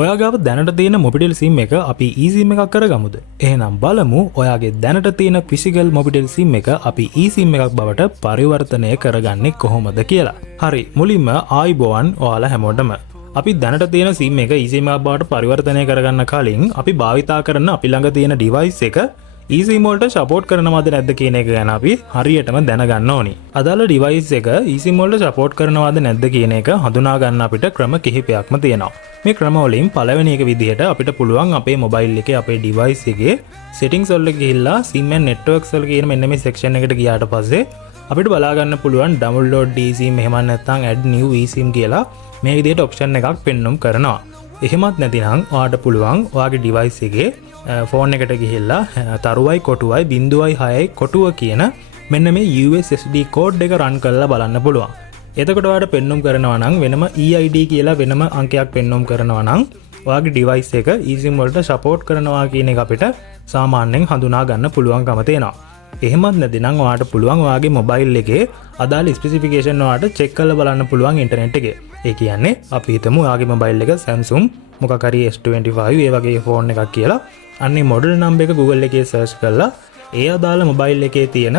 ඔයාගාව දැනට තියෙන මොබිටෙල් සිම් එක අපි eSIM එකක් කරගමුද? එහෙනම් බලමු ඔයාගේ දැනට තියෙන ෆිසිකල් මොබිටෙල් සිම් එක අපි eSIM එකක් බවට පරිවර්තනය කරගන්නේ කොහොමද කියලා. හරි, මුලින්ම ආයිබෝවන් ඔයාලා හැමෝටම. අපි දැනට තියෙන සිම් එක eSIM එකක් බවට පරිවර්තනය කරගන්න කලින් අපි භාවිතා කරන අපි ළඟ තියෙන ඩිවයිස් එක eSIM වලට සපෝට් කරනවද නැද්ද කියන එක ගැන අපි හරියටම දැනගන්න ඕනි. අදාළ ඩිවයිස් එක eSIM වලට සපෝට් කරනවද නැද්ද කියන එක හඳුනා ගන්න අපිට ක්‍රම කිහිපයක්ම තියෙනවා. මේ ක්‍රම වලින් පළවෙනි එක විදිහට අපිට පුළුවන් අපේ මොබයිල් එකේ අපේ ඩිවයිස් එකේ settings වලට ගිහිල්ලා SIM and networks වල කියන මෙන්න මේ section එකට ගියාට පස්සේ අපිට බලා ගන්න පුළුවන් download eSIM එහෙම නැත්නම් add new eSIM කියලා මේ විදිහට option එකක් පෙන්වුම් කරනවා. එහෙමත් නැතිනම් ඔයාට පුළුවන් ඔයාගේ ඩිවයිස් එකේ ෆෝන් එකට ගිහිල්ලා තරුවයි කොටුවයි 0.6යි කොටුව කියන මෙන්න මේ USSD කෝඩ් එක රන් කරලා බලන්න පුළුවන්. එතකොට ඔයාලට පෙන්වුම් කරනවා නම් වෙනම EID කියලා වෙනම අංකයක් පෙන්වුම් කරනවා නම් ඔයාගේ ඩිවයිස් එක eSIM වලට සපෝට් කරනවා කියන එක අපිට සාමාන්‍යයෙන් හඳුනා ගන්න පුළුවන්කම තියෙනවා. එහෙමත් නැතිනම් ඔයාලට පුළුවන් ඔයාගේ මොබයිල් එකේ අදාළ ස්පෙસિෆිකේෂන් ඔයාලට චෙක් කරලා බලන්න පුළුවන් ඉන්ටර්නෙට් එකේ. ඒ කියන්නේ අපි හිතමු ඔයාගේ මොබයිල් එක Samsung මොකක් හරි S25 ඒ වගේ ෆෝන් එකක් කියලා. අන්නේ මොඩල් නම්බර් එක Google එකේ සර්ච් කරලා ඒ අදාළ මොබයිල් එකේ තියෙන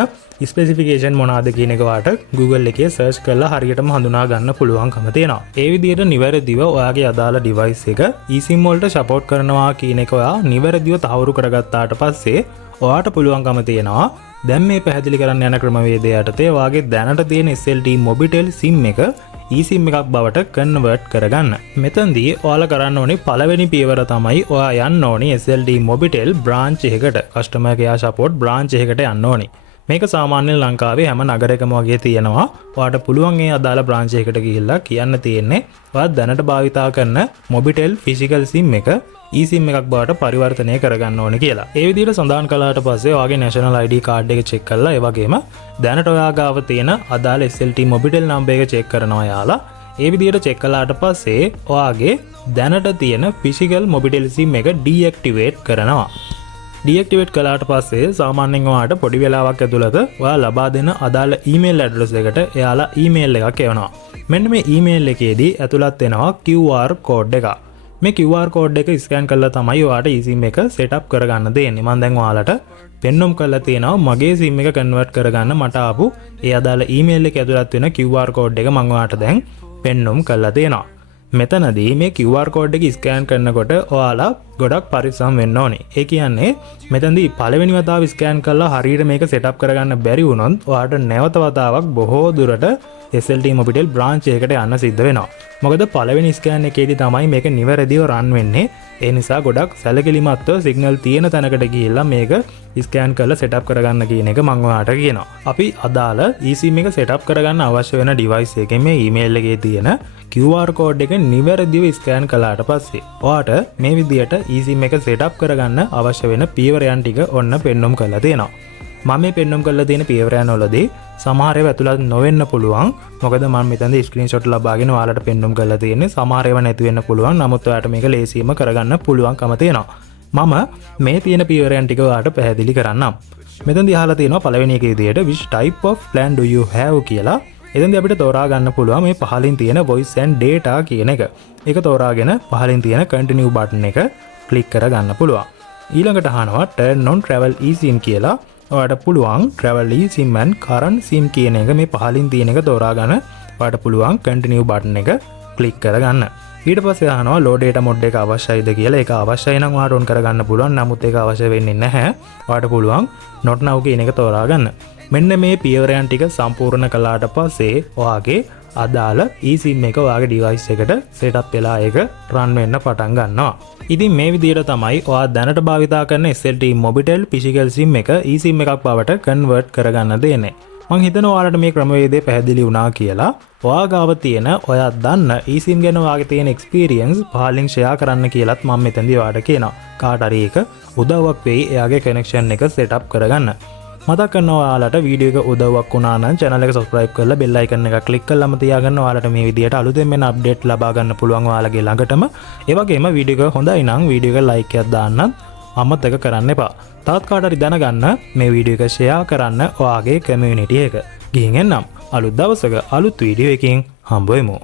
ස්පෙસિෆිකේෂන් මොනවාද කියන එක ඔයාලට Google එකේ සර්ච් කරලා හරියටම හඳුනා ගන්න පුළුවන්කම තියෙනවා. ඒ විදිහට නිවැරදිව ඔයාගේ අදාළ ඩිවයිස් එක eSIM වලට සපෝට් කරනවා කියන එක ඔයා නිවැරදිව තහවුරු කරගත්තාට පස්සේ ඔයාට පුළුවන්කම තියෙනවා දැන් මේ පැහැදිලි කරන්න යන ක්‍රමවේදය යටතේ ඔයාගේ දැනට තියෙන SLT Mobitel SIM එක eSIM එකක් බවට කන්වර්ට් කරගන්න. මෙතනදී ඔයාලා කරන්න ඕනේ පළවෙනි පියවර තමයි ඔයා යන්න ඕනේ SLT Mobitel branch එකකට. customer care support branch එකකට යන්න ඕනේ. මේක සාමාන්‍යයෙන් ලංකාවේ හැම නගරයකම වගේ තියෙනවා. ඔයාට පුළුවන් ඒ අදාළ branch එකකට ගිහිල්ලා කියන්න තියෙන්නේ ඔයා දැනට භාවිතා කරන Mobitel physical SIM එක eSIM එකක් බවට පරිවර්තනය කරගන්න ඕනේ කියලා. ඒ විදිහට සඳහන් කළාට පස්සේ ඔයාගේ national ID card එක check කරලා ඒ වගේම දැනට ඔයා ගාව තියෙන අදාළ SLT Mobitel number එක check කරනවා යාලා. ඒ විදිහට check කළාට පස්සේ ඔයාගේ දැනට තියෙන physical Mobitel SIM එක deactivate කරනවා. deactivate කළාට පස්සේ සාමාන්‍යයෙන් ඔයාට පොඩි වෙලාවක් ඇතුළත ඔයා ලබා දෙන අදාළ email address එකට එයාලා email එකක් එවනවා. මෙන්න මේ email එකේදී ඇතුළත් වෙනවා QR code එකක්. මේ QR code එක ස්කෑන් කරලා තමයි ඔයාට eSIM එක setup කරගන්න දෙන්නේ. මම දැන් ඔයාලට පෙන්වුම් කරලා තියෙනවා මගේ SIM එක convert කරගන්න මට ආපු ඒ අදාළ email එක ඇතුළත් වෙන QR code එක මම ඔයාලට දැන් පෙන්වුම් කරලා තියෙනවා. මෙතනදී මේ QR code එක ස්කෑන් කරනකොට ඔයාලා ගොඩක් පරිස්සම් වෙන්න ඕනේ. ඒ කියන්නේ මෙතනදී පළවෙනි වතාව ස්කෑන් කරලා හරියට මේක setup කරගන්න බැරි වුණොත් ඔයාට නැවත වතාවක් බොහෝ දුරට SLT Mobitel branch එකකට යන්න සිද්ධ වෙනවා. මොකද පළවෙනි ස්කෑන් එකේදී තමයි මේක නිවැරදිව රන් වෙන්නේ. ඒ නිසා ගොඩක් සැලකිලිමත්ව සිග්නල් තියෙන තැනකට ගිහිල්ලා මේක ස්කෑන් කරලා setup කරගන්න කියන එක මම ඔයාලට කියනවා. අපි අදාළ eSIM එක setup කරගන්න අවශ්‍ය වෙන device එකේ මේ email එකේ තියෙන QR code එක නිවැරදිව ස්කෑන් කළාට පස්සේ ඔයාට මේ විදියට eSIM එක setup කරගන්න අවශ්‍ය වෙන පියවරයන් ටික ඔන්න පෙන්වුම් කරලා තියෙනවා. මම මේ පෙන්වුම් කරලා තියෙන පියවරයන් වලදී සමහර ඒවා ඇතුළත් නොවෙන්න පුළුවන්. මොකද මම මෙතනදී ස්ක්‍රීන්ෂොට් ලබාගෙන ඔයාලට පෙන්වුම් කරලා තියෙන්නේ. සමහර ඒවා නැති වෙන්න පුළුවන්. නමුත් ඔයාලට මේක ලේසියෙන්ම කරගන්න පුළුවන්කම තියෙනවා. මම මේ තියෙන පියවරයන් ටික ඔයාලට පැහැදිලි කරන්නම්. මෙතනදී අහලා තියෙනවා පළවෙනි එකේ විදියට which type of plan do you have කියලා. එතෙන්දී අපිට තෝරා ගන්න පුළුවන් මේ පහලින් තියෙන voice and data කියන එක. ඒක තෝරාගෙන පහලින් තියෙන continue button එක click කරගන්න පුළුවන්. ඊළඟට අහනවා turn on travel eSIM කියලා. ඔයාට පුළුවන් travel eSIM and current SIM කියන එක මේ පහලින් තියෙන එක තෝරා ගන්න. ඔයාට පුළුවන් continue button එක click කරගන්න. ඊට පස්සේ අහනවා low data mode එක අවශ්‍යයිද කියලා. ඒක අවශ්‍යයි නම් ඔයාට on කරගන්න පුළුවන්. නමුත් ඒක අවශ්‍ය වෙන්නේ නැහැ. ඔයාට පුළුවන් not now කියන එක තෝරා ගන්න. මෙන්න මේ පියවරයන් ටික සම්පූර්ණ කළාට පස්සේ ඔයාගේ අදාළ eSIM එක ඔයාගේ device එකට setup වෙලා ඒක run වෙන්න පටන් ගන්නවා. ඉතින් මේ විදිහට තමයි ඔයා දැනට භාවිතා කරන SLT Mobitel physical SIM එක eSIM එකක් බවට convert කරගන්න දෙන්නේ. මම හිතනවා ඔයාලට මේ ක්‍රමවේදය පැහැදිලි වුණා කියලා. ඔයා ගාව තියෙන ඔයා දන්න eSIM ගැන ඔයාගේ තියෙන experience පහලින් share කරන්න කියලාත් මම මෙතනදී ඔයාලට කියනවා. කාට හරි එක උදව්වක් වෙයි එයාගේ connection එක setup කරගන්න. මතක් කරනවා ඔයාලට වීඩියෝ එක උදව්වක් වුණා නම් channel එක subscribe කරලා bell icon එක click කරලාම තියාගන්න. ඔයාලට මේ විදියට අලුතෙන් එන update ලබා ගන්න පුළුවන් ඔයාලගේ ළඟටම. ඒ වගේම වීඩියෝ එක හොඳයි නම් වීඩියෝ එක like එකක් දාන්නත් අමතක කරන්න එපා. තවත් කාට හරි දැනගන්න මේ වීඩියෝ එක share කරන්න ඔයාගේ community එක. ගිහින් එන්නම් අලුත් දවසක අලුත් වීඩියෝ එකකින් හම්බ වෙමු.